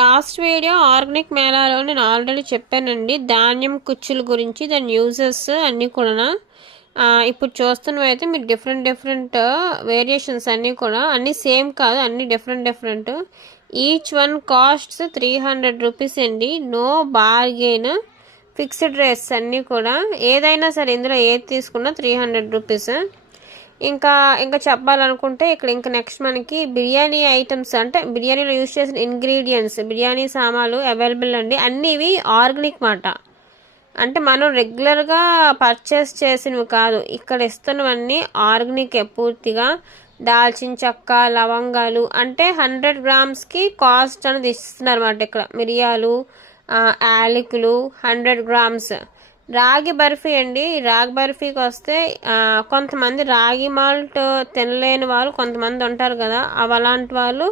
Last video organic మేళాలో నేను already చెప్పానండి ధాన్యం కుచ్చుల గురించి, దాని యూజెస్ అన్నీ కూడా. ఇప్పుడు చూస్తున్నవైతే మీరు డిఫరెంట్ వేరియేషన్స్ అన్నీ కూడా, అన్నీ సేమ్ కాదు, అన్నీ different. Each one costs 300 rupees అండి. నో బార్గెన్, ఫిక్స్డ్ రేట్స్ అన్నీ కూడా. ఏదైనా సరే ఇందులో ఏది తీసుకున్నా 300 రూపీస్. ఇంకా చెప్పాలనుకుంటే ఇక్కడ ఇంకా నెక్స్ట్ మనకి బిర్యానీ ఐటమ్స్, అంటే బిర్యానీలో యూజ్ చేసిన ఇంగ్రీడియంట్స్, బిర్యానీ సామాన్లు అవైలబుల్ అండి. అన్నీ ఇవి ఆర్గానిక్ మాట, అంటే మనం రెగ్యులర్గా పర్చేస్ చేసినవి కాదు. ఇక్కడ ఇస్తున్నవన్నీ ఆర్గానికే పూర్తిగా. దాల్చిన చెక్క, లవంగాలు, అంటే 100 గ్రామ్స్కి కాస్ట్ అనేది ఇస్తున్నారు అన్నమాట. ఇక్కడ మిరియాలు, యాలకులు 100 గ్రామ్స్. రాగి బర్ఫీ అండి. రాగి బర్ఫీకి వస్తే కొంతమంది రాగి మాల్ట్ తినలేని వాళ్ళు కొంతమంది ఉంటారు కదా, అలాంటి వాళ్ళు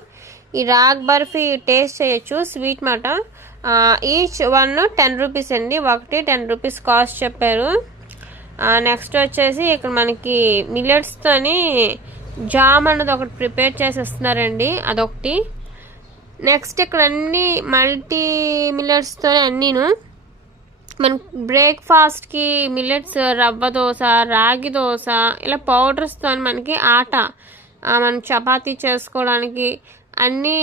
ఈ రాగి బర్ఫీ టేస్ట్ చేయొచ్చు. స్వీట్ మాట. ఈచ్ వన్ 10 రూపీస్ అండి. ఒకటి 10 రూపీస్ కాస్ట్ చెప్పారు. నెక్స్ట్ వచ్చేసి ఇక్కడ మనకి మిల్లెట్స్తోని జామ్ అన్నది ఒకటి ప్రిపేర్ చేసి ఇస్తున్నారండి, అదొకటి. నెక్స్ట్ ఇక్కడ అన్నీ మల్టీ మిల్లెట్స్తో అన్నీను. మన బ్రేక్ఫాస్ట్కి మిల్లెట్స్, రవ్వ దోశ, రాగి దోశ, ఇలా పౌడర్స్తో మనకి ఆట, మనం చపాతీ చేసుకోవడానికి అన్నీ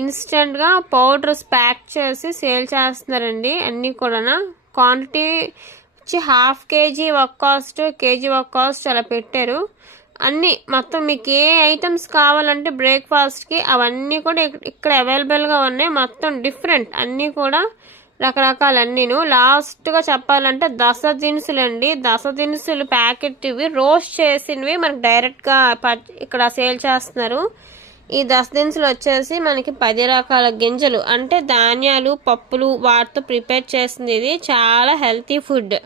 ఇన్స్టెంట్గా పౌడర్స్ ప్యాక్ చేసి సేల్ చేస్తున్నారండి. అన్నీ కూడా క్వాంటిటీ వచ్చి 1/2 kg ఒక కాస్ట్, కేజీ ఒక కాస్ట్ అలా పెట్టారు. అన్నీ మొత్తం మీకు ఏ ఐటమ్స్ కావాలంటే బ్రేక్ఫాస్ట్కి అవన్నీ కూడా ఇక్కడ అవైలబుల్గా ఉన్నాయి. మొత్తం డిఫరెంట్ అన్నీ కూడా రకరకాలన్నీను. లాస్ట్గా చెప్పాలంటే దశ దినుసులు అండి. దశ దినుసులు ప్యాకెట్ ఇవి రోస్ట్ చేసినవి మనకి డైరెక్ట్గా ఇక్కడ సేల్ చేస్తున్నారు. ఈ దశ దినుసులు వచ్చేసి మనకి 10 రకాల గింజలు, అంటే ధాన్యాలు, పప్పులు వాటితో ప్రిపేర్ చేసింది. ఇది చాలా హెల్తీ ఫుడ్.